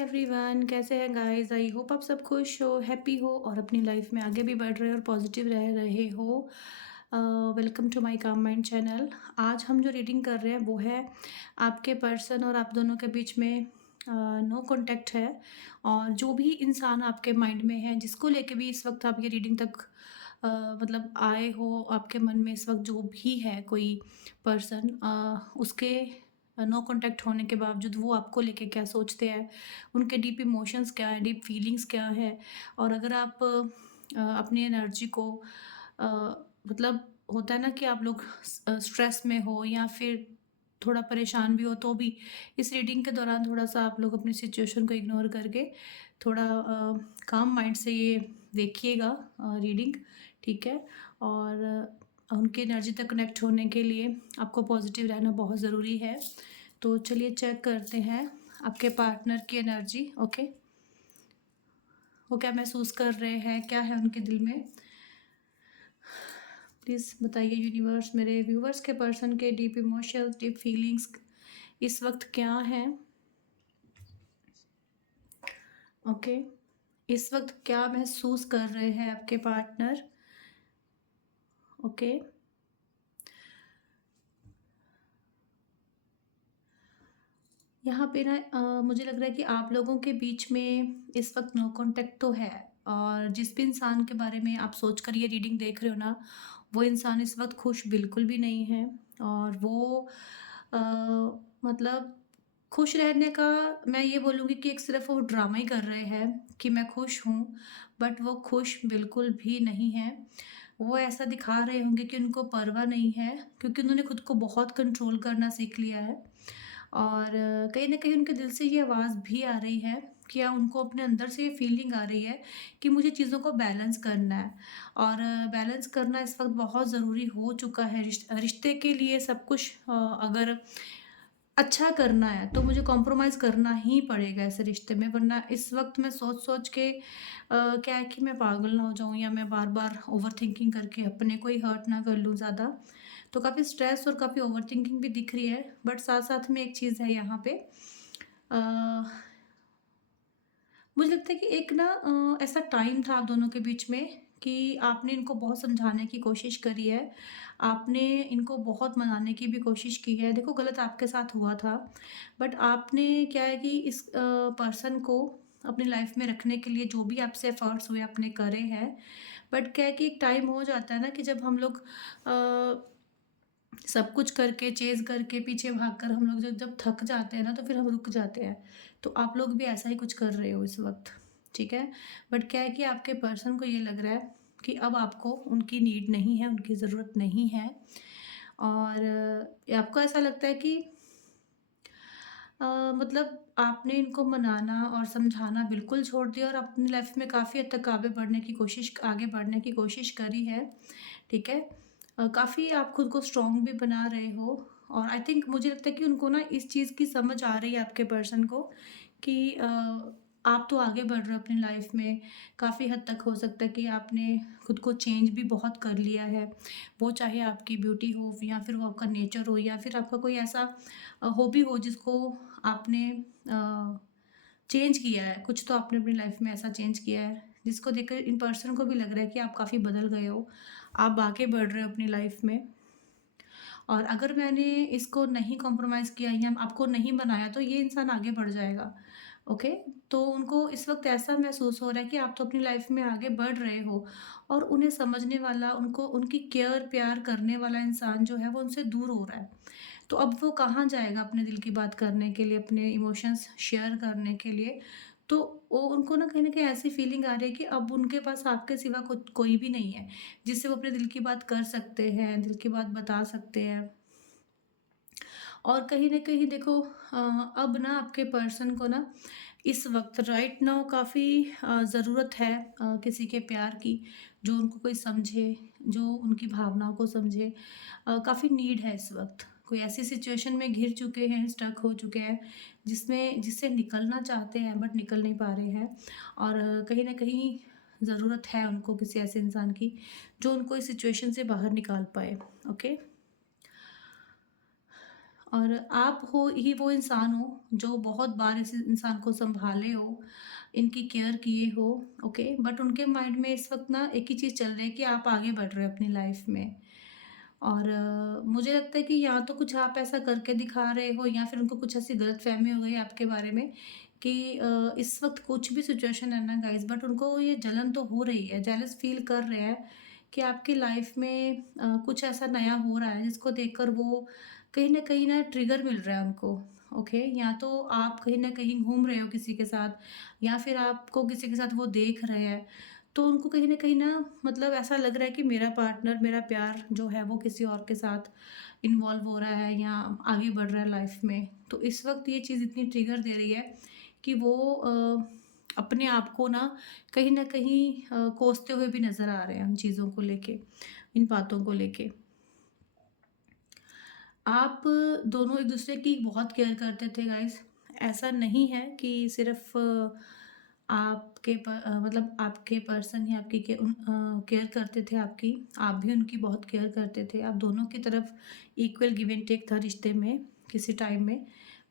Everyone, कैसे हैं guys? I hope आप सब खुश हो, हैप्पी हो और अपनी लाइफ में आगे भी बढ़ रहे हो और पॉजिटिव रह रहे हो। Welcome to my calm mind channel. आज हम जो रीडिंग कर रहे हैं वो है आपके पर्सन और आप दोनों के बीच में नो कांटेक्ट है। और जो भी इंसान आपके माइंड में है, जिसको लेके भी इस वक्त आप ये रीडिंग तक मतलब आए हो, आपके मन में इस वक्त जो भी है कोई पर्सन, उसके नो कांटेक्ट होने के बावजूद वो आपको लेके क्या सोचते हैं, उनके डीप इमोशंस क्या है, डीप फीलिंग्स क्या है। और अगर आप अपनी एनर्जी को अ, मतलब होता है ना कि आप लोग स्ट्रेस में हो या फिर थोड़ा परेशान भी हो, तो भी इस रीडिंग के दौरान थोड़ा सा आप लोग अपनी सिचुएशन को इग्नोर करके थोड़ा काम माइंड से ये देखिएगा रीडिंग। ठीक है। और उनकी एनर्जी तक कनेक्ट होने के लिए आपको पॉजिटिव रहना बहुत ज़रूरी है। तो चलिए चेक करते हैं आपके पार्टनर की एनर्जी। ओके, वो क्या महसूस कर रहे हैं, क्या है उनके दिल में। प्लीज़ बताइए यूनिवर्स, मेरे व्यूवर्स के पर्सन के डीप इमोशंस, डीप फीलिंग्स इस वक्त क्या हैं। ओके, इस वक्त क्या महसूस कर रहे हैं आपके पार्टनर। ओके, यहाँ पे ना मुझे लग रहा है कि आप लोगों के बीच में इस वक्त नो कांटेक्ट तो है। और जिस भी इंसान के बारे में आप सोचकर ये रीडिंग देख रहे हो ना, वो इंसान इस वक्त खुश बिल्कुल भी नहीं है। और वो अ, मतलब खुश रहने का, मैं ये बोलूँगी कि एक सिर्फ वो ड्रामा ही कर रहे हैं कि मैं खुश हूँ, बट वो खुश बिल्कुल भी नहीं है। वो ऐसा दिखा रहे होंगे कि उनको परवाह नहीं है, क्योंकि उन्होंने खुद को बहुत कंट्रोल करना सीख लिया है। और कहीं न कहीं उनके दिल से ये आवाज़ भी आ रही है कि उनको अपने अंदर से ये फीलिंग आ रही है कि मुझे चीज़ों को बैलेंस करना है। और बैलेंस करना इस वक़्त बहुत ज़रूरी हो चुका है। रिश्ते के लिए सब कुछ अगर अच्छा करना है तो मुझे कॉम्प्रोमाइज़ करना ही पड़ेगा ऐसे रिश्ते में, वरना इस वक़्त मैं सोच-सोच के क्या है कि मैं पागल ना हो जाऊँ या मैं बार-बार ओवरथिंकिंग करके अपने को ही हर्ट ना कर लूँ ज़्यादा। तो काफ़ी स्ट्रेस और काफ़ी ओवरथिंकिंग भी दिख रही है, बट साथ-साथ में एक चीज़ है यहाँ पे। अ, मुझे लगता है कि एक ना ऐसा टाइम था आप दोनों के बीच में कि आपने इनको बहुत समझाने की कोशिश करी है। आपने इनको बहुत मनाने की भी कोशिश की है। देखो, गलत आपके साथ हुआ था, बट आपने क्या है कि इस पर्सन को अपनी लाइफ में रखने के लिए जो भी आपसे एफर्ट्स हुए आपने करे हैं। बट क्या है कि एक टाइम हो जाता है ना कि जब हम लोग सब कुछ करके, चेज़ करके, पीछे भागकर हम लोग जब जब थक जाते हैं ना, तो फिर हम रुक जाते हैं। तो आप लोग भी ऐसा ही कुछ कर रहे हो इस वक़्त, ठीक है? बट क्या है कि आपके पर्सन को ये लग रहा है कि अब आपको उनकी नीड नहीं है, उनकी ज़रूरत नहीं है। और आपको ऐसा लगता है कि मतलब आपने इनको मनाना और समझाना बिल्कुल छोड़ दिया और अपनी लाइफ़ में काफ़ी हद तक आगे बढ़ने की कोशिश करी है, ठीक है? काफ़ी आप खुद को स्ट्रॉन्ग भी बना रहे हो। और आई थिंक मुझे लगता है कि उनको ना इस चीज़ की समझ आ रही है आपके पर्सन को कि आप तो आगे बढ़ रहे हो अपनी लाइफ में। काफ़ी हद तक हो सकता है कि आपने खुद को चेंज भी बहुत कर लिया है। वो चाहे आपकी ब्यूटी हो या फिर वो आपका नेचर हो या फिर आपका कोई ऐसा हॉबी हो जिसको आपने चेंज किया है। कुछ तो आपने अपनी लाइफ में ऐसा चेंज किया है जिसको देखकर इन पर्सन को भी लग रहा है कि आप काफ़ी बदल गए हो। आप आगे बढ़ रहे हो अपनी लाइफ में। और अगर मैंने इसको नहीं कॉम्प्रोमाइज़ किया या आपको नहीं बनाया तो ये इंसान आगे बढ़ जाएगा। ओके? तो उनको इस वक़्त ऐसा महसूस हो रहा है कि आप तो अपनी लाइफ में आगे बढ़ रहे हो और उन्हें समझने वाला, उनको उनकी केयर प्यार करने वाला इंसान जो है वो उनसे दूर हो रहा है। तो अब वो कहाँ जाएगा अपने दिल की बात करने के लिए, अपने इमोशंस शेयर करने के लिए। तो वो उनको ना कहीं न कहीं ऐसी फीलिंग आ रही है कि अब उनके पास आपके सिवा कोई भी नहीं है, जिससे वो अपने दिल की बात कर सकते हैं, दिल की बात बता सकते हैं। और कहीं न कहीं देखो, अब ना आपके पर्सन को ना इस वक़्त राइट नाउ काफ़ी ज़रूरत है किसी के प्यार की, जो उनको कोई समझे, जो उनकी भावनाओं को समझे। काफ़ी नीड है इस वक़्त। कोई ऐसी सिचुएशन में घिर चुके हैं, स्टक हो चुके हैं, जिससे निकलना चाहते हैं बट निकल नहीं पा रहे हैं। और कहीं न कहीं ज़रूरत है उनको किसी ऐसे इंसान की, जो उनको इस सिचुएशन से बाहर निकाल पाए। ओके? और आप हो ही वो इंसान हो जो बहुत बार इस इंसान को सँभाले हो, इनकी केयर किए हो, ओके? बट उनके माइंड में इस वक़्त ना एक ही चीज़ चल रही है कि आप आगे बढ़ रहे हो अपनी लाइफ़ में। और मुझे लगता है कि या तो कुछ आप ऐसा करके दिखा रहे हो या फिर उनको कुछ ऐसी गलतफ़हमी हो गई है आपके बारे में कि इस वक़्त कुछ भी सिचुएशन है ना गाइज़, बट उनको ये जलन तो हो रही है, जेलस फ़ील कर रहे हैं कि आपकी लाइफ़ में कुछ ऐसा नया हो रहा है जिसको देखकर वो कहीं न कहीं ना ट्रिगर मिल रहा है उनको, ओके? या तो आप कहीं न कहीं घूम रहे हो किसी के साथ या फिर आपको किसी के साथ वो देख रहे हैं, तो उनको कहीं न कहीं ना मतलब ऐसा लग रहा है कि मेरा पार्टनर, मेरा प्यार जो है वो किसी और के साथ इन्वॉल्व हो रहा है या आगे बढ़ रहा है लाइफ़ में। तो इस वक़्त ये चीज़ इतनी ट्रिगर दे रही है कि वो अपने आप को ना कहीं न कहीं कोसते हुए भी नज़र आ रहे हैं उन चीज़ों को लेके, इन बातों को लेके। आप दोनों एक-दूसरे की बहुत केयर करते थे गाइज़। ऐसा नहीं है कि सिर्फ़ मतलब आपके पर्सन ही आपकी केयर करते थे आपकी, आप भी उनकी बहुत केयर करते थे। आप दोनों की तरफ इक्वल गिव एंड टेक था रिश्ते में, किसी टाइम में।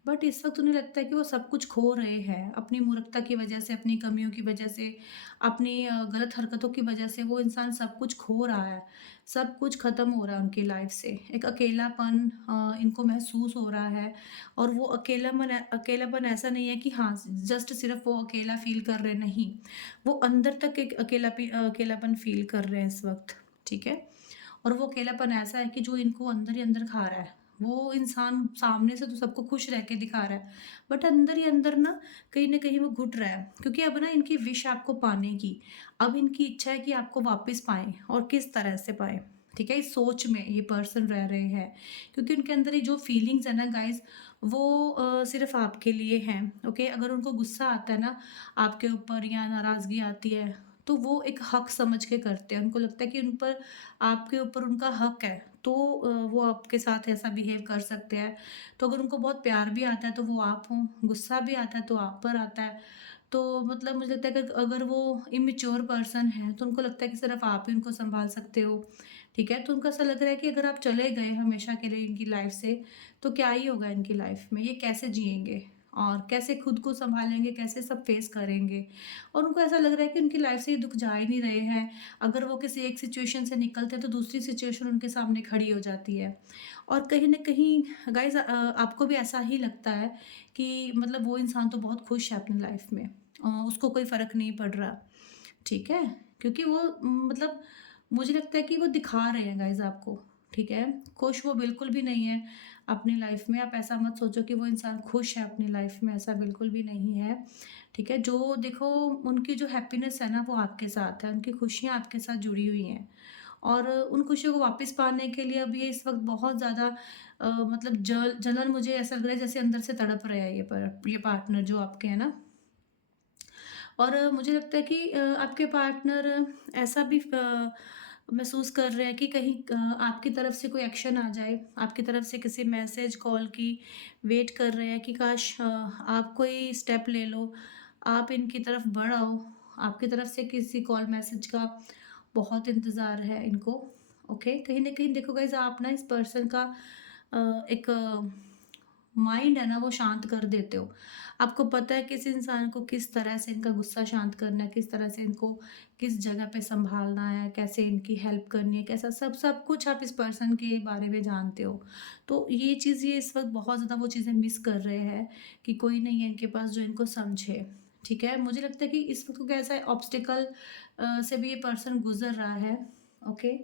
बट इस वक़्त उन्हें लगता है कि वो सब कुछ खो रहे हैं, अपनी मूर्खता की वजह से, अपनी कमियों की वजह से, अपनी गलत हरकतों की वजह से वो इंसान सब कुछ खो रहा है। सब कुछ ख़त्म हो रहा है उनकी लाइफ़ से। एक अकेलापन इनको महसूस हो रहा है और वो अकेलापन ऐसा नहीं है कि हाँ, जस्ट सिर्फ़ वो अकेला फ़ील कर रहे हैं, नहीं। वो अंदर तक एक अकेलापन फ़ील कर रहे हैं इस वक़्त, ठीक है? और वो अकेलापन ऐसा है कि जो इनको अंदर ही अंदर खा रहा है। वो इंसान सामने से तो सबको खुश रह के दिखा रहा है, बट अंदर ही अंदर ना कहीं न कहीं वो घुट रहा है। क्योंकि अब ना इनकी विश है आपको पाने की। अब इनकी इच्छा है कि आपको वापस पाएँ और किस तरह से पाएँ, ठीक है? इस सोच में ये पर्सन रह रहे हैं। क्योंकि उनके अंदर ये जो फीलिंग्स है ना गाइज़, वो सिर्फ़ आपके लिए हैं, ओके? अगर उनको गुस्सा आता है ना आपके ऊपर या नाराज़गी आती है, तो वो एक हक समझ के करते हैं। उनको लगता है कि उन पर आपके ऊपर उनका हक है, तो वो आपके साथ ऐसा बिहेव कर सकते हैं। तो अगर उनको बहुत प्यार भी आता है, तो वो आप हों, गुस्सा भी आता है, तो आप पर आता है। तो मतलब मुझे लगता है कि अगर वो इमैच्योर पर्सन हैं, तो उनको लगता है कि सिर्फ़ आप ही उनको सँभाल सकते हो, ठीक है? तो उनको ऐसा लग रहा है कि अगर आप चले गए हमेशा के लिए इनकी लाइफ़ से, तो क्या ही होगा इनकी लाइफ़ में? ये कैसे जिएँगे और कैसे खुद को सँभालेंगे, कैसे सब फ़ेस करेंगे? और उनको ऐसा लग रहा है कि उनकी लाइफ़ से ये दुःख जा ही नहीं रहे हैं। अगर वो किसी एक सिचुएशन से निकलते हैं, तो दूसरी सिचुएशन उनके सामने खड़ी हो जाती है। और कहीं न कहीं गाइज़ आपको भी ऐसा ही लगता है कि मतलब वो इंसान तो बहुत खुश है अपनी लाइफ़ में। उसको कोई फ़र्क नहीं पड़ रहा, ठीक है? क्योंकि वो मतलब मुझे लगता है कि वो दिखा रहे हैं गाइज़ आपको, ठीक है? खुश वो बिल्कुल भी नहीं है अपनी लाइफ़ में। आप ऐसा मत सोचो कि वो इंसान खुश है अपनी लाइफ़ में, ऐसा बिल्कुल भी नहीं है, ठीक है? जो देखो उनकी जो हैप्पीनेस है ना वो आपके साथ है, उनकी खुशियाँ आपके साथ जुड़ी हुई हैं। और उन खुशियों को वापस पाने के लिए अब ये इस वक़्त बहुत ज़्यादा मतलब जलन मुझे ऐसा लग रहा है जैसे अंदर से तड़प रहा है ये पार्टनर जो आपके हैं ना। और मुझे लगता है कि आपके पार्टनर ऐसा भी महसूस कर रहे हैं कि कहीं आपकी तरफ से कोई एक्शन आ जाए, आपकी तरफ से किसी मैसेज, कॉल की वेट कर रहे हैं कि काश आप कोई स्टेप ले लो, आप इनकी तरफ बढ़ आओ। आपकी तरफ से किसी कॉल, मैसेज का बहुत इंतज़ार है इनको, ओके? कहीं न कहीं देखो गाइज़ आप ना इस पर्सन का एक माइंड है ना वो शांत कर देते हो। आपको पता है किस इंसान को किस तरह से इनका गुस्सा शांत करना है, किस तरह से इनको किस जगह पे सँभालना है, कैसे इनकी हेल्प करनी है, कैसा सब कुछ आप इस पर्सन के बारे में जानते हो। तो ये इस वक़्त बहुत ज़्यादा वो चीज़ें मिस कर रहे हैं कि कोई नहीं है इनके पास जो इनको समझे, ठीक है? मुझे लगता है कि इस वक़्त कोई ऐसा ऑब्स्टेकल से भी ये पर्सन गुज़र रहा है, ओके?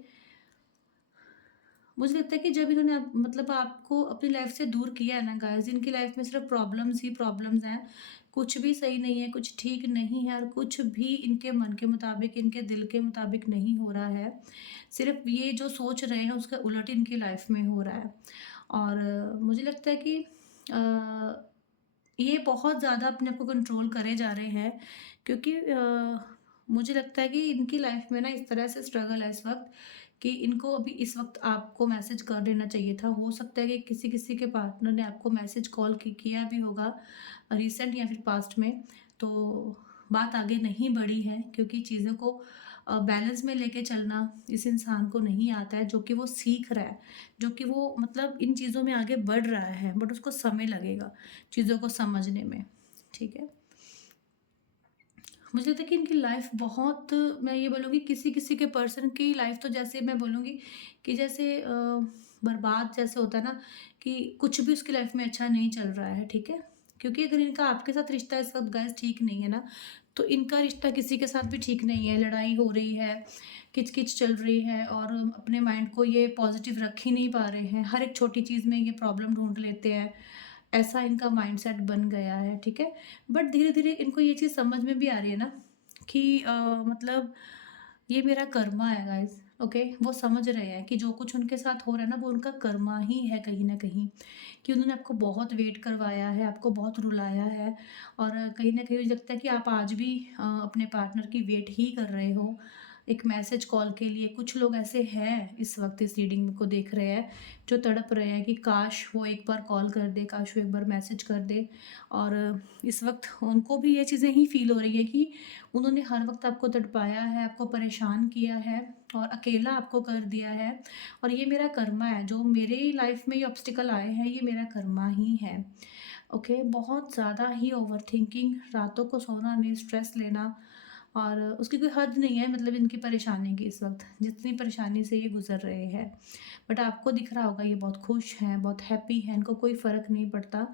मुझे लगता है कि जब इन्होंने मतलब आपको अपनी लाइफ से दूर किया है ना गाइस, इनकी लाइफ में सिर्फ प्रॉब्लम्स ही प्रॉब्लम्स हैं। कुछ भी सही नहीं है, कुछ ठीक नहीं है और कुछ भी इनके मन के मुताबिक, इनके दिल के मुताबिक नहीं हो रहा है। सिर्फ ये जो सोच रहे हैं उसका उलट इनकी लाइफ में हो रहा है। और मुझे लगता है कि ये बहुत ज़्यादा अपने आप को कंट्रोल करे जा रहे हैं क्योंकि मुझे लगता है कि इनकी लाइफ में ना इस तरह से स्ट्रगल है इस वक़्त कि इनको अभी इस वक़्त आपको मैसेज कर देना चाहिए था। हो सकता है कि किसी-किसी के पार्टनर ने आपको मैसेज कॉल किया भी होगा रिसेंट या फिर पास्ट में, तो बात आगे नहीं बढ़ी है क्योंकि चीज़ों को बैलेंस में लेके चलना इस इंसान को नहीं आता है, जो कि वो सीख रहा है, जो कि वो मतलब इन चीज़ों में आगे बढ़ रहा है, बट उसको समय लगेगा चीज़ों को समझने में, ठीक है? मुझे लगता है कि इनकी लाइफ बहुत, मैं ये बोलूँगी किसी-किसी के पर्सन की लाइफ तो जैसे मैं बोलूँगी कि जैसे बर्बाद जैसे होता है ना, कि कुछ भी उसकी लाइफ में अच्छा नहीं चल रहा है, ठीक है? क्योंकि अगर इनका आपके साथ रिश्ता इस वक़्त गाइज़ ठीक नहीं है ना, तो इनका रिश्ता किसी के साथ भी ठीक नहीं है, लड़ाई हो रही है, किच-किच चल रही है और अपने माइंड को ये पॉज़िटिव रख ही नहीं पा रहे हैं, हर एक छोटी चीज़ में ये प्रॉब्लम ढूँढ लेते हैं, ऐसा इनका माइंडसेट बन गया है, ठीक है? बट धीरे-धीरे इनको ये चीज़ समझ में भी आ रही है ना कि मतलब ये मेरा कर्मा है गाइज़, ओके? वो समझ रहे हैं कि जो कुछ उनके साथ हो रहा है ना, वो उनका कर्मा ही है कहीं न कहीं, कि उन्होंने आपको बहुत वेट करवाया है, आपको बहुत रुलाया है और कहीं न कहीं मुझे लगता है कि आप आज भी अपने पार्टनर की वेट ही कर रहे हो, एक मैसेज कॉल के लिए। कुछ लोग ऐसे हैं इस वक़्त इस रीडिंग को देख रहे हैं, जो तड़प रहे हैं कि काश वो एक बार कॉल कर दे, काश वो एक बार मैसेज कर दे और इस वक़्त उनको भी ये चीज़ें ही फ़ील हो रही है कि उन्होंने हर वक़्त आपको तड़पाया है, आपको परेशान किया है और अकेला आपको कर दिया है और ये मेरा कर्मा है, जो मेरे लाइफ़ में ये ऑब्स्टिकल आए हैं, ये मेरा कर्मा ही है। ओके, बहुत ज़्यादा ही ओवरथिंकिंग, रातों को सोना नहीं, स्ट्रेस लेना और उसकी कोई हद नहीं है मतलब इनकी परेशानी की इस वक़्त, जितनी परेशानी से ये गुज़र रहे हैं। बट आपको दिख रहा होगा ये बहुत खुश हैं, बहुत हैप्पी हैं, इनको कोई फ़र्क नहीं पड़ता।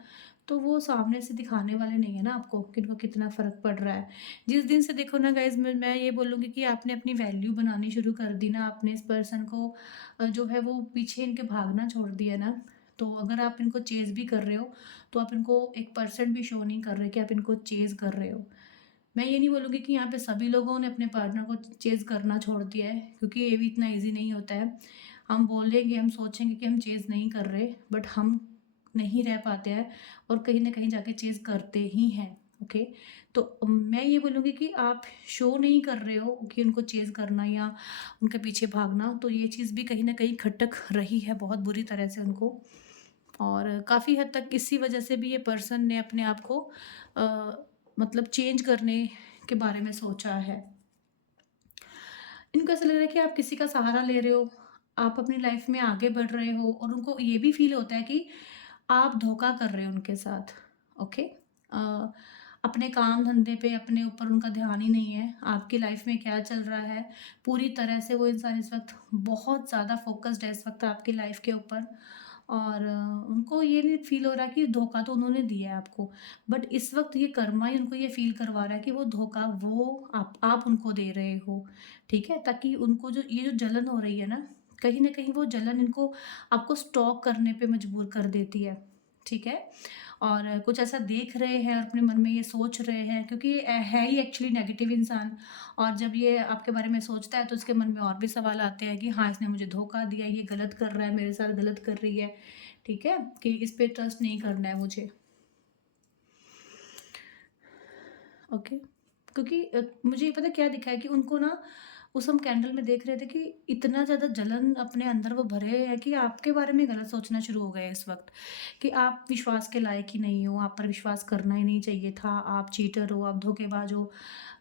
तो वो सामने से दिखाने वाले नहीं है ना आपको कि इनको कितना फ़र्क पड़ रहा है। जिस दिन से देखो ना गाइज़, मैं ये बोलूँगी कि आपने अपनी वैल्यू बनानी शुरू कर दी ना, आपने इस पर्सन को जो है वो पीछे इनके भागना छोड़ दिया ना, तो अगर आप इनको चेज़ भी कर रहे हो, तो आप इनको 1% भी शो नहीं कर रहे कि आप इनको चेज़ कर रहे हो। मैं ये नहीं बोलूँगी कि यहाँ पे सभी लोगों ने अपने पार्टनर को चेज़ करना छोड़ दिया है, क्योंकि ये भी इतना ईज़ी नहीं होता है। हम बोलेंगे, हम सोचेंगे कि हम चेज़ नहीं कर रहे, बट हम नहीं रह पाते हैं और कहीं न कहीं जाके चेज़ करते ही हैं, ओके? तो मैं ये बोलूँगी कि आप शो नहीं कर रहे हो कि उनको चेज़ करना या उनके पीछे भागना, तो ये चीज़ भी कहीं न कहीं खटक रही है बहुत बुरी तरह से उनको और काफ़ी हद तक इसी वजह से भी ये पर्सन ने अपने आप को अ, मतलब चेंज करने के बारे में सोचा है। इनको ऐसा लग रहा है कि आप किसी का सहारा ले रहे हो, आप अपनी लाइफ में आगे बढ़ रहे हो और उनको ये भी फ़ील होता है कि आप धोखा कर रहे हो उनके साथ, ओके? अ, अपने काम-धंधे पे अपने ऊपर उनका ध्यान ही नहीं है, आपकी लाइफ में क्या चल रहा है, पूरी तरह से वो इंसान इस वक़्त बहुत ज़्यादा फ़ोकस्ड है इस वक़्त आपकी लाइफ के ऊपर और उनको ये नहीं फ़ील हो रहा कि धोखा तो उन्होंने दिया है आपको, बट इस वक़्त ये कर्मा ही उनको ये फ़ील करवा रहा है कि वो धोखा वो आप उनको दे रहे हो, ठीक है? ताकि उनको जो ये जो जलन हो रही है ना, कहीं न कहीं वो जलन इनको आपको स्टॉक करने पे मजबूर कर देती है, ठीक है? और कुछ ऐसा देख रहे हैं और अपने मन में ये सोच रहे हैं क्योंकि ये है ही एक्चुअली नेगेटिव इंसान और जब ये आपके बारे में सोचता है तो उसके मन में और भी सवाल आते हैं कि हाँ, इसने मुझे धोखा दिया, ये गलत कर रहा है, मेरे साथ गलत कर रही है, ठीक है? कि इस पे ट्रस्ट नहीं करना है मुझे, ओके? क्योंकि मुझे ये पता क्या दिखा है कि उनको ना उस हम कैंडल में देख रहे थे कि इतना ज़्यादा जलन अपने अंदर वो भरे हैं कि आपके बारे में गलत सोचना शुरू हो गए इस वक़्त, कि आप विश्वास के लायक ही नहीं हो, आप पर विश्वास करना ही नहीं चाहिए था, आप चीटर हो, आप धोखेबाज हो।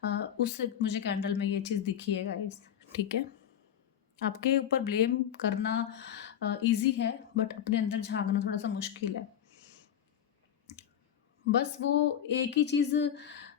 अ, उससे मुझे कैंडल में ये चीज़ दिखी है गाइज़, ठीक है? आपके ऊपर ब्लेम करना ईज़ी है बट अपने अंदर झाँकना थोड़ा-सा मुश्किल है। बस वो एक ही चीज़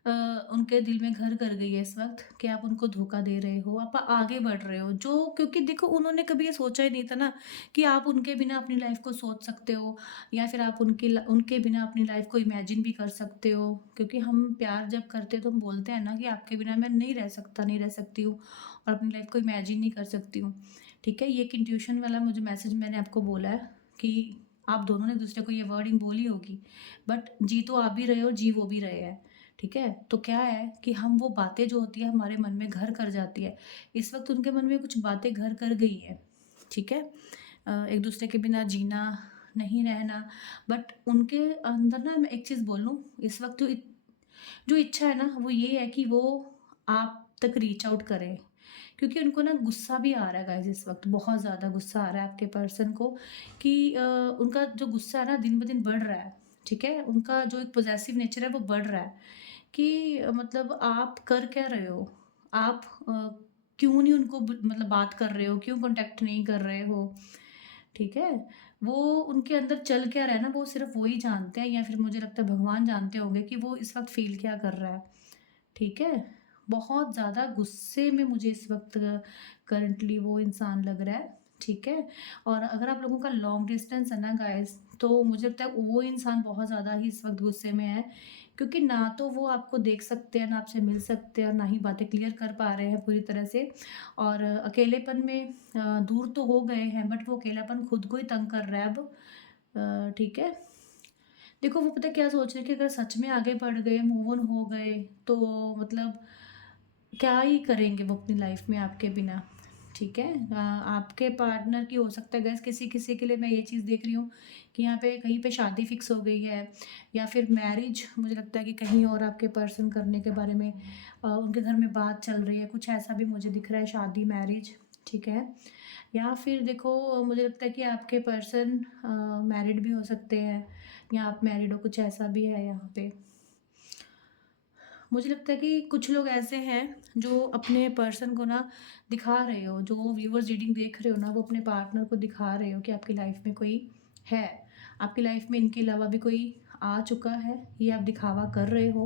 उनके दिल में घर कर गई है इस वक़्त कि आप उनको धोखा दे रहे हो, आप आगे बढ़ रहे हो। जो क्योंकि देखो उन्होंने कभी ये सोचा ही नहीं था ना कि आप उनके बिना अपनी लाइफ़ को सोच सकते हो या फिर आप उनके बिना अपनी लाइफ़ को इमेजिन भी कर सकते हो। क्योंकि हम प्यार जब करते हैं तो हम बोलते हैं ना कि आपके बिना मैं नहीं रह सकता, नहीं रह सकती हूँ और अपनी लाइफ़ को इमेजिन नहीं कर सकती हूँ। ठीक है? ये एक इंट्यूशन वाला मुझे मैसेज मैंने आपको बोला है कि आप दोनों ने एक-दूसरे को ये वर्डिंग बोली होगी। बट जी तो आप भी रहे हो, जी वो भी रहे हैं, ठीक है? तो क्या है कि हम वो बातें जो होती है हमारे मन में घर कर जाती है। इस वक़्त उनके मन में कुछ बातें घर कर गई हैं, ठीक है? एक-दूसरे के बिना जीना, नहीं रहना, बट उनके अंदर ना मैं एक चीज़ बोलूँ, इस वक़्त जो इच्छा है ना वो ये है कि वो आप तक रीच आउट करें। क्योंकि उनको ना गुस्सा भी आ रहा है गाइज़ इस वक़्त, बहुत ज़्यादा गुस्सा आ रहा है आपके पर्सन को कि उनका जो गुस्सा है ना दिन-ब-दिन बढ़ रहा है, ठीक है? उनका जो एक पॉसेसिव नेचर है वो बढ़ रहा है कि मतलब आप कर क्या रहे हो? आप क्यों नहीं उनको मतलब बात कर रहे हो, क्यों कॉन्टैक्ट नहीं कर रहे हो, ठीक है? वो उनके अंदर चल क्या रहा है ना, वो सिर्फ़ वो ही जानते हैं, या फिर मुझे लगता है भगवान जानते होंगे कि वो इस वक़्त फ़ील क्या कर रहा है, ठीक है? बहुत ज़्यादा गुस्से में मुझे इस वक़्त करंटली वो इंसान लग रहा है, ठीक है? और अगर आप लोगों का लॉन्ग डिस्टेंस है ना गाइज़, तो मुझे लगता है वो इंसान बहुत ज़्यादा ही इस वक़्त गुस्से में है, क्योंकि ना तो वो आपको देख सकते हैं, ना आपसे मिल सकते हैं, और ना ही बातें क्लियर कर पा रहे हैं पूरी तरह से। और अकेलेपन में दूर तो हो गए हैं, बट वो अकेलापन खुद को ही तंग कर रहा है अब। ठीक है? देखो, वो पता है क्या सोच रहे हैं कि अगर सच में आगे बढ़ गए, मूव ऑन हो गए, तो मतलब क्या ही करेंगे वो अपनी लाइफ में आपके बिना, ठीक है? आपके पार्टनर की हो सकता है गाइस, किसी-किसी के लिए मैं ये चीज़ देख रही हूँ कि यहाँ पे कहीं पे शादी फिक्स हो गई है, या फिर मैरिज मुझे लगता है कि कहीं और आपके पर्सन करने के बारे में उनके घर में बात चल रही है, कुछ ऐसा भी मुझे दिख रहा है, शादी, मैरिज, ठीक है? या फिर देखो, मुझे लगता है कि आपके पर्सन मैरिड भी हो सकते हैं, या आप मैरिड हो, कुछ ऐसा भी है यहाँ पे। मुझे लगता है कि कुछ लोग ऐसे हैं जो अपने पर्सन को ना दिखा रहे हो, जो व्यूअर्स रीडिंग देख रहे हो ना, वो अपने पार्टनर को दिखा रहे हो कि आपकी लाइफ में कोई है, आपकी लाइफ में इनके अलावा भी कोई आ चुका है, ये आप दिखावा कर रहे हो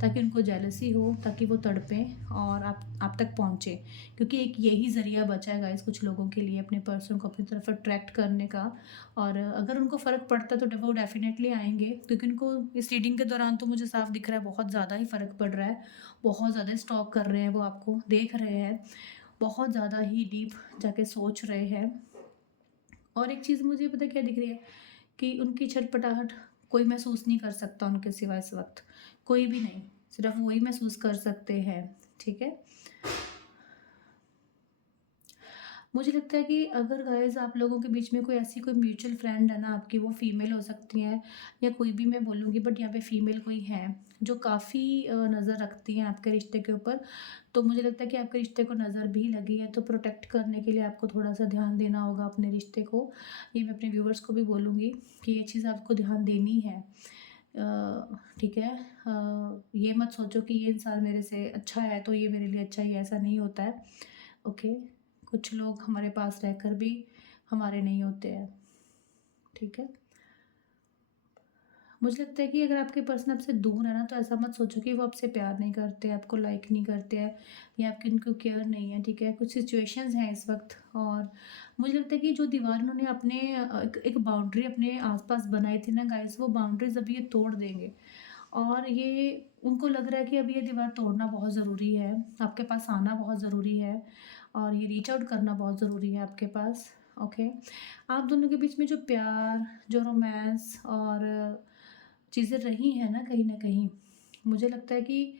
ताकि उनको जेलसी हो, ताकि वो तड़पें और आप तक पहुँचे, क्योंकि एक यही ज़रिया बचा है गाइस कुछ लोगों के लिए अपने पर्सन को अपनी तरफ अट्रैक्ट करने का। और अगर उनको फ़र्क पड़ता है तो वो डेफ़िनेटली आएँगे, क्योंकि उनको इस रीडिंग के दौरान तो मुझे साफ दिख रहा है बहुत ज़्यादा ही फ़र्क पड़ रहा है। बहुत ज़्यादा स्टॉक कर रहे हैं वो, आपको देख रहे हैं, बहुत ज़्यादा ही डीप जाके सोच रहे हैं। और एक चीज़ मुझे पता है क्या दिख रही है, कि उनकी छटपटाहट कोई महसूस नहीं कर सकता उनके सिवा इस वक़्त, कोई भी नहीं, सिर्फ़ वो ही महसूस कर सकते हैं, ठीक है? मुझे लगता है कि अगर गाइज़ आप लोगों के बीच में कोई ऐसी कोई म्यूचुअल फ्रेंड है ना आपकी, वो फीमेल हो सकती हैं या कोई भी मैं बोलूँगी, बट यहाँ पे फीमेल कोई है जो काफ़ी नज़र रखती हैं आपके रिश्ते के ऊपर। तो मुझे लगता है कि आपके रिश्ते को नज़र भी लगी है, तो प्रोटेक्ट करने के लिए आपको थोड़ा-सा ध्यान देना होगा अपने रिश्ते को। ये मैं अपने व्यूअर्स को भी बोलूँगी कि ये चीज़ आपको ध्यान देनी है। ठीक है? ये मत सोचो कि ये इंसान मेरे से अच्छा है तो ये मेरे लिए अच्छा ही है, ऐसा नहीं होता है। ओके? कुछ लोग हमारे पास रहकर भी हमारे नहीं होते हैं, ठीक है? मुझे लगता है कि अगर आपके पर्सन आपसे दूर है ना, तो ऐसा मत सोचो कि वो आपसे प्यार नहीं करते, आपको लाइक नहीं करते हैं, या आपकी उनको केयर नहीं है, ठीक है? कुछ सिचुएशंस हैं इस वक़्त, और मुझे लगता है कि जो दीवार उन्होंने अपने एक बाउंड्री अपने आस-पास बनाई थी ना गाइस, वो बाउंड्रीज़ अब ये तोड़ देंगे। और ये उनको लग रहा है कि अब ये दीवार तोड़ना बहुत ज़रूरी है, आपके पास आना बहुत ज़रूरी है, और ये रीच आउट करना बहुत ज़रूरी है आपके पास, ओके? आप दोनों के बीच में जो प्यार, जो रोमांस और चीज़ें रही हैं ना कहीं न कहीं, मुझे लगता है कि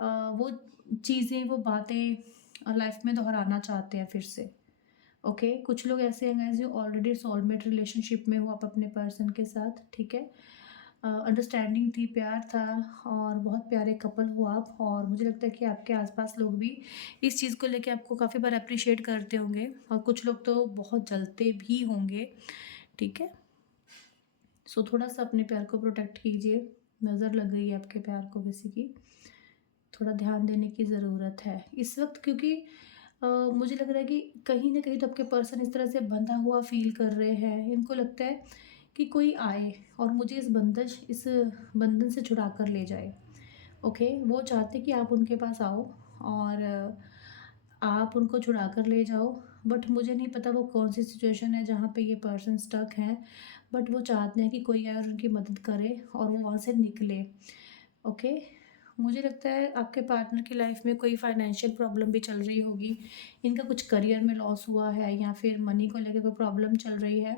वो चीज़ें, वो बातें लाइफ़ में दोहराना चाहते हैं फिर से, ओके? कुछ लोग ऐसे हैं गाइस जो ऑलरेडी सोलमेट रिलेशनशिप में हो आप अपने पर्सन के साथ, ठीक है? अंडरस्टैंडिंग थी, प्यार था, और बहुत प्यारे कपल हो आप, और मुझे लगता है कि आपके आसपास लोग भी इस चीज़ को लेके आपको काफ़ी बार एप्रिशिएट करते होंगे, और कुछ लोग तो बहुत जलते भी होंगे, ठीक है? सो थोड़ा-सा अपने प्यार को प्रोटेक्ट कीजिए, नज़र लग गई है आपके प्यार को किसी की, थोड़ा ध्यान देने की ज़रूरत है इस वक़्त, क्योंकि मुझे लग रहा है कि कहीं न कहीं तो आपके पर्सन इस तरह से बंधा हुआ फ़ील कर रहे हैं, इनको लगता है कि कोई आए और मुझे इस बंधन से छुड़ा कर ले जाए, ओके? वो चाहते कि आप उनके पास आओ, और आप उनको छुड़ा कर ले जाओ, बट मुझे नहीं पता वो कौन-सी सिचुएशन है जहाँ पे ये पर्सन स्टक हैं, बट वो चाहते हैं कि कोई आए और उनकी मदद करे और वो वहाँ से निकले, ओके? मुझे लगता है आपके पार्टनर की लाइफ में कोई फाइनेंशियल प्रॉब्लम भी चल रही होगी, इनका कुछ करियर में लॉस हुआ है, या फिर मनी को लेके कोई प्रॉब्लम चल रही है,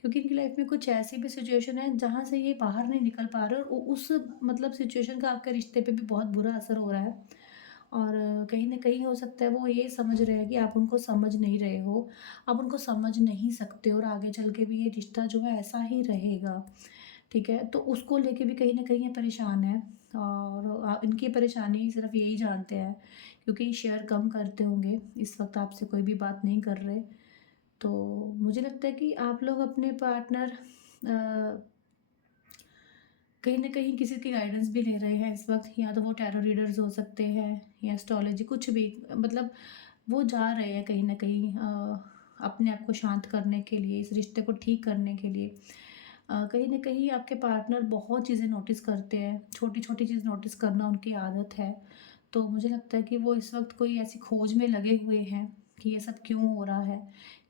क्योंकि इनकी लाइफ में कुछ ऐसी भी सिचुएशन है जहाँ से ये बाहर नहीं निकल पा रहे, और उस मतलब सिचुएशन का आपके रिश्ते पे भी बहुत बुरा असर हो रहा है। और कहीं न कहीं हो सकता है वो ये समझ रहे हैं कि आप उनको समझ नहीं रहे हो, आप उनको समझ नहीं सकते, और आगे चल के भी ये रिश्ता जो है ऐसा ही रहेगा, ठीक है? तो उसको लेके भी कहीं न कहीं ये परेशान हैं, और इनकी परेशानी सिर्फ़ यही जानते हैं, क्योंकि शेयर कम करते होंगे, इस वक़्त आपसे कोई भी बात नहीं कर रहे। तो मुझे लगता है कि आप लोग अपने पार्टनर कहीं न कहीं किसी की गाइडेंस भी ले रहे हैं इस वक़्त, या तो वो टैरो रीडर्स हो सकते हैं, या एस्ट्रोलॉजी, कुछ भी, मतलब वो जा रहे हैं कहीं न कहीं अपने आप को शांत करने के लिए, इस रिश्ते को ठीक करने के लिए। कहीं न कहीं आपके पार्टनर बहुत चीज़ें नोटिस करते हैं, छोटी-छोटी चीज़ नोटिस करना उनकी आदत है। तो मुझे लगता है कि वो इस वक़्त कोई ऐसी खोज में लगे हुए हैं कि ये सब क्यों हो रहा है?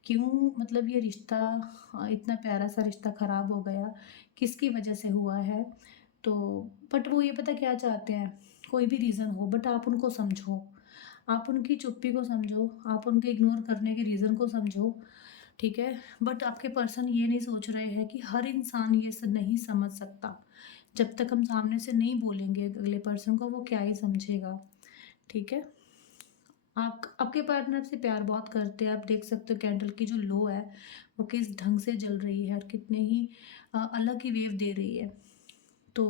क्यों मतलब ये रिश्ता इतना प्यारा-सा रिश्ता ख़राब हो गया, किसकी वजह से हुआ है? तो बट वो ये पता क्या चाहते हैं, कोई भी रीज़न हो बट आप उनको समझो। आप उनकी चुप्पी को समझो, आप उनके इग्नोर करने के रीज़न को समझो, ठीक है? बट आपके पर्सन ये नहीं सोच रहे हैं कि हर इंसान ये नहीं समझ सकता। जब तक हम सामने से नहीं बोलेंगे अगले पर्सन को, वो क्या ही समझेगा, ठीक है? आप आपके पार्टनर से प्यार बहुत करते हैं, आप देख सकते हो कैंडल की जो लो है, वो किस ढंग से जल रही है और कितने ही अलग ही वेव दे रही है। तो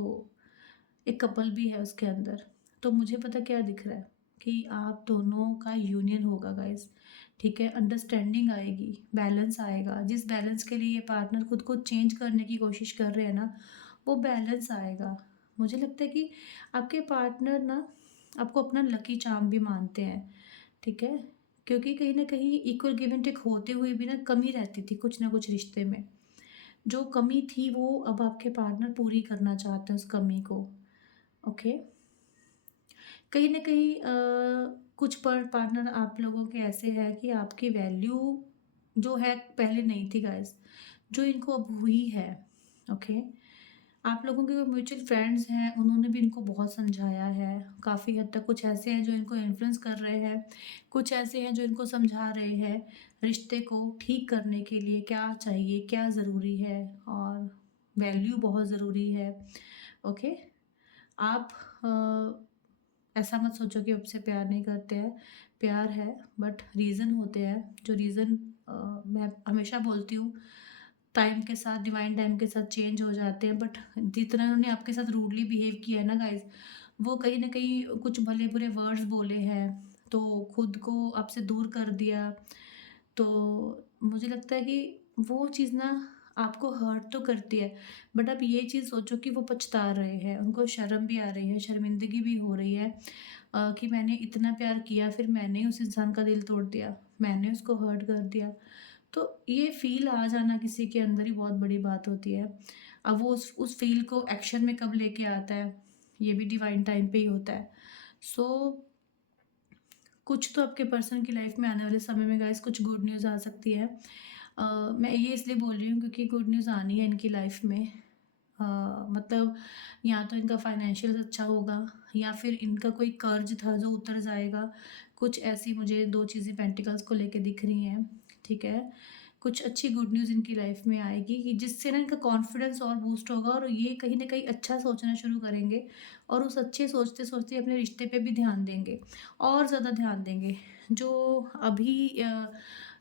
एक कपल भी है उसके अंदर। तो मुझे पता क्या दिख रहा है कि आप दोनों का यूनियन होगा गाइस, ठीक है? अंडरस्टैंडिंग आएगी, बैलेंस आएगा। जिस बैलेंस के लिए ये पार्टनर खुद को चेंज करने की कोशिश कर रहे हैं ना, वो बैलेंस आएगा। मुझे लगता है कि आपके पार्टनर ना आपको अपना लकी चार्म भी मानते हैं, ठीक है? क्योंकि कहीं न कहीं इक्वल गिव एंड टेक होते हुए भी ना कमी रहती थी कुछ ना कुछ रिश्ते में। जो कमी थी वो अब आपके पार्टनर पूरी करना चाहते हैं उस कमी को, ओके? कहीं न कहीं कुछ पार्टनर आप लोगों के ऐसे हैं कि आपकी वैल्यू जो है पहले नहीं थी गाइस, जो इनको अब हुई है, ओके? आप लोगों के जो म्यूचुअल फ्रेंड्स हैं, उन्होंने भी इनको बहुत समझाया है, काफ़ी हद तक कुछ ऐसे हैं जो इनको इन्फ्लुएंस कर रहे हैं, कुछ ऐसे हैं जो इनको समझा रहे हैं, रिश्ते को ठीक करने के लिए क्या चाहिए, क्या ज़रूरी है और वैल्यू बहुत ज़रूरी है, ओके? आप ऐसा मत सोचो कि आपसे प्यार नहीं करते हैं, प्यार है बट रीज़न होते हैं, जो रीज़न मैं हमेशा बोलती हूँ टाइम के साथ डिवाइन टाइम के साथ चेंज हो जाते हैं बट जितना उन्होंने आपके साथ रूडली बिहेव किया है ना गाइस, वो कहीं न कहीं कुछ भले-बुरे वर्ड्स बोले हैं, तो खुद को आपसे दूर कर दिया। तो मुझे लगता है कि वो चीज़ ना आपको हर्ट तो करती है, बट आप ये चीज़ सोचो कि वो पछता रहे हैं, उनको शर्म भी आ रही है, शर्मिंदगी भी हो रही है कि मैंने इतना प्यार किया, फिर मैंने उस इंसान का दिल तोड़ दिया, मैंने उसको हर्ट कर दिया। तो ये फ़ील आ जाना किसी के अंदर ही बहुत बड़ी बात होती है। अब वो उस फ़ील को एक्शन में कब लेके आता है, ये भी डिवाइन टाइम पे ही होता है। सो कुछ तो आपके पर्सन की लाइफ में आने वाले समय में गाइस कुछ गुड न्यूज़ आ सकती है। अ, मैं ये इसलिए बोल रही हूँ क्योंकि गुड न्यूज़ आनी है इनकी लाइफ में। मतलब या तो इनका फाइनेंशियल अच्छा होगा या फिर इनका कोई कर्ज था जो उतर जाएगा। कुछ ऐसी मुझे 2 चीज़ें पेंटिकल्स को लेके दिख रही हैं, ठीक है? कुछ अच्छी गुड न्यूज़ इनकी लाइफ में आएगी कि जिससे ना इनका कॉन्फिडेंस और बूस्ट होगा और ये कहीं न कहीं अच्छा सोचना शुरू करेंगे और उस अच्छे सोचते-सोचते अपने रिश्ते पे भी ध्यान देंगे और ज़्यादा ध्यान देंगे। जो अभी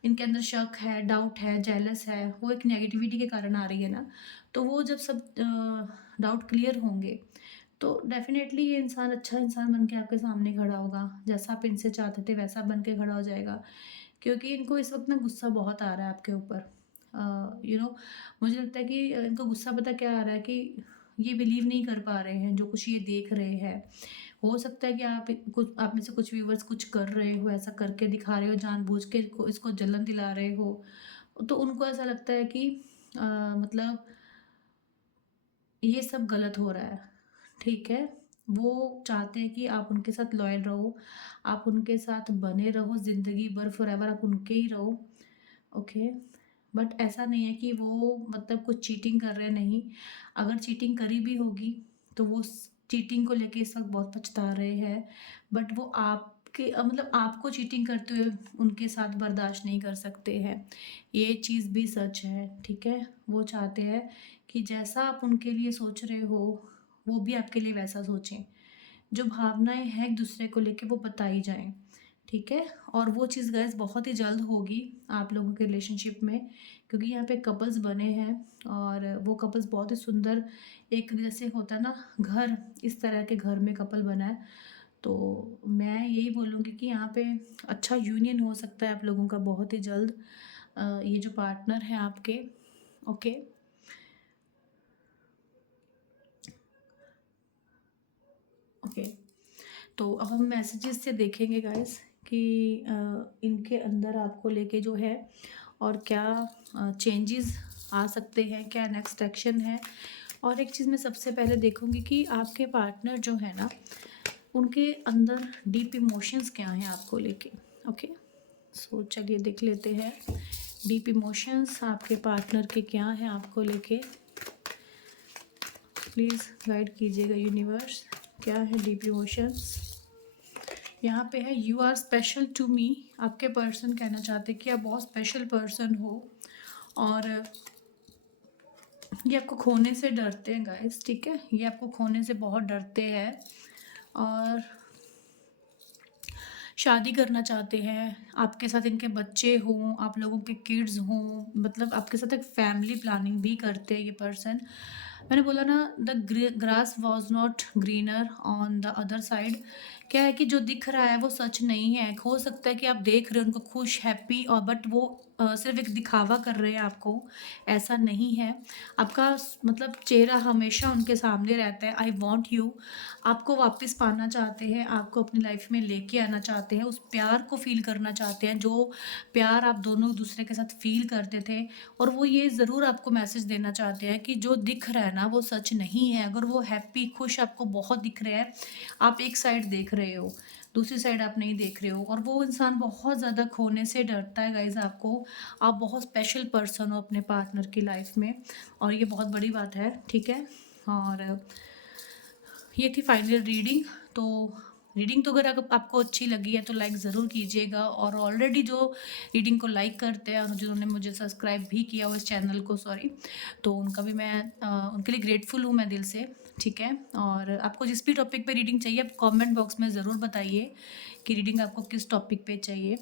इनके अंदर शक है, डाउट है, जेलस है, वो एक नेगेटिविटी के कारण आ रही है ना, तो वो जब सब डाउट क्लियर होंगे, तो डेफ़िनेटली ये इंसान अच्छा इंसान बन के आपके सामने खड़ा होगा। जैसा आप इनसे चाहते थे वैसा बन के खड़ा हो जाएगा। क्योंकि इनको इस वक़्त ना गुस्सा बहुत आ रहा है आपके ऊपर। मुझे लगता है कि इनको गुस्सा पता क्या आ रहा है कि ये बिलीव नहीं कर पा रहे हैं जो कुछ ये देख रहे हैं। हो सकता है कि आप में से कुछ व्यूअर्स कुछ कर रहे हो, ऐसा करके दिखा रहे हो, जानबूझ के इसको जलन दिला रहे हो। तो उनको ऐसा लगता है कि अ, मतलब ये सब गलत हो रहा है, ठीक है? वो चाहते हैं कि आप उनके साथ लॉयल रहो, आप उनके साथ बने रहो ज़िंदगी भर फॉरएवर आप उनके ही रहो, ओके? बट ऐसा नहीं है कि वो मतलब कुछ चीटिंग कर रहे हैं, नहीं। अगर चीटिंग करी भी होगी, तो वो स चीटिंग को लेके इस वक़्त बहुत पछता रहे हैं। बट वो आपके मतलब आपको चीटिंग करते हुए उनके साथ बर्दाश्त नहीं कर सकते हैं। ये चीज़ भी सच है, ठीक है? वो चाहते हैं कि जैसा आप उनके लिए सोच रहे हो, वो भी आपके लिए वैसा सोचें। जो भावनाएँ हैं एक-दूसरे को लेके वो बताई जाएँ, ठीक है? और वो चीज़ गाइज़ बहुत ही जल्द होगी आप लोगों के रिलेशनशिप में क्योंकि यहाँ पे कपल्स बने हैं और वो कपल्स बहुत ही सुंदर एक जैसे होता है ना घर, इस तरह के घर में कपल बना है। तो मैं यही बोलूँगी कि यहाँ पे अच्छा यूनियन हो सकता है आप लोगों का बहुत ही जल्द। ये जो पार्टनर हैं आपके, ओके? ओके। तो अब हम मैसेजेस से देखेंगे गाइस कि इनके अंदर आपको लेके जो है और क्या चेंजेस आ सकते हैं, क्या नेक्स्ट एक्शन है। और एक चीज़ मैं सबसे पहले देखूँगी कि आपके पार्टनर जो है ना, उनके अंदर डीप इमोशंस क्या हैं आपको लेके। ओके, सो चलिए देख लेते हैं डीप इमोशंस आपके पार्टनर के क्या हैं आपको लेके। प्लीज़ गाइड कीजिएगा यूनिवर्स, क्या है डीप इमोशंस। यहाँ पे है you are special to me. आपके पर्सन कहना चाहते हैं कि आप बहुत स्पेशल पर्सन हो और ये आपको खोने से डरते हैं गाइस, ठीक है। ये आपको खोने से बहुत डरते हैं और शादी करना चाहते हैं, आपके साथ इनके बच्चे हों, आप लोगों के किड्स हों, मतलब आपके साथ एक फैमिली प्लानिंग भी करते हैं ये पर्सन। मैंने बोला ना, the grass was not greener on the other side. क्या है कि जो दिख रहा है वो सच नहीं है। हो सकता है कि आप देख रहे हो उनको खुश हैप्पी, और बट वो सिर्फ एक दिखावा कर रहे हैं आपको, ऐसा नहीं है। आपका मतलब चेहरा हमेशा उनके सामने रहता है। आई वॉन्ट यू, आपको वापस पाना चाहते हैं, आपको अपनी लाइफ में लेके आना चाहते हैं, उस प्यार को फील करना चाहते हैं जो प्यार आप दोनों दूसरे के साथ फील करते थे। और वो ये ज़रूर आपको मैसेज देना चाहते हैं कि जो दिख रहा है ना वो सच नहीं है। अगर वो हैप्पी खुश आपको बहुत दिख रहा है, आप एक साइड देख रहे हो, दूसरी साइड आप नहीं देख रहे हो, और वो इंसान बहुत ज़्यादा खोने से डरता है गाइज आपको। आप बहुत स्पेशल पर्सन हो अपने पार्टनर की लाइफ में, और ये बहुत बड़ी बात है, ठीक है। और ये थी फाइनल रीडिंग। तो रीडिंग तो अगर आपको अच्छी लगी है तो लाइक ज़रूर कीजिएगा, और ऑलरेडी जो रीडिंग को लाइक करते हैं और जिन्होंने मुझे सब्सक्राइब भी किया हो इस चैनल को, सॉरी, तो उनका भी मैं उनके लिए ग्रेटफुल हूँ मैं दिल से, ठीक है। और आपको जिस भी टॉपिक पे रीडिंग चाहिए आप कमेंट बॉक्स में ज़रूर बताइए कि रीडिंग आपको किस टॉपिक पे चाहिए,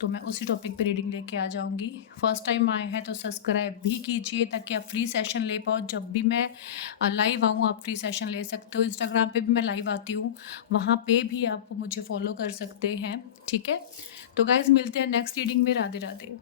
तो मैं उसी टॉपिक पे रीडिंग लेके आ जाऊँगी। फर्स्ट टाइम आए हैं तो सब्सक्राइब भी कीजिए ताकि आप फ्री सेशन ले पाओ। जब भी मैं लाइव आऊँ आप फ्री सेशन ले सकते हो। इंस्टाग्राम पे भी मैं लाइव आती हूँ, वहाँ पे भी आप मुझे फॉलो कर सकते हैं, ठीक है। तो गाइज़ मिलते हैं नेक्स्ट रीडिंग में। राधे राधे।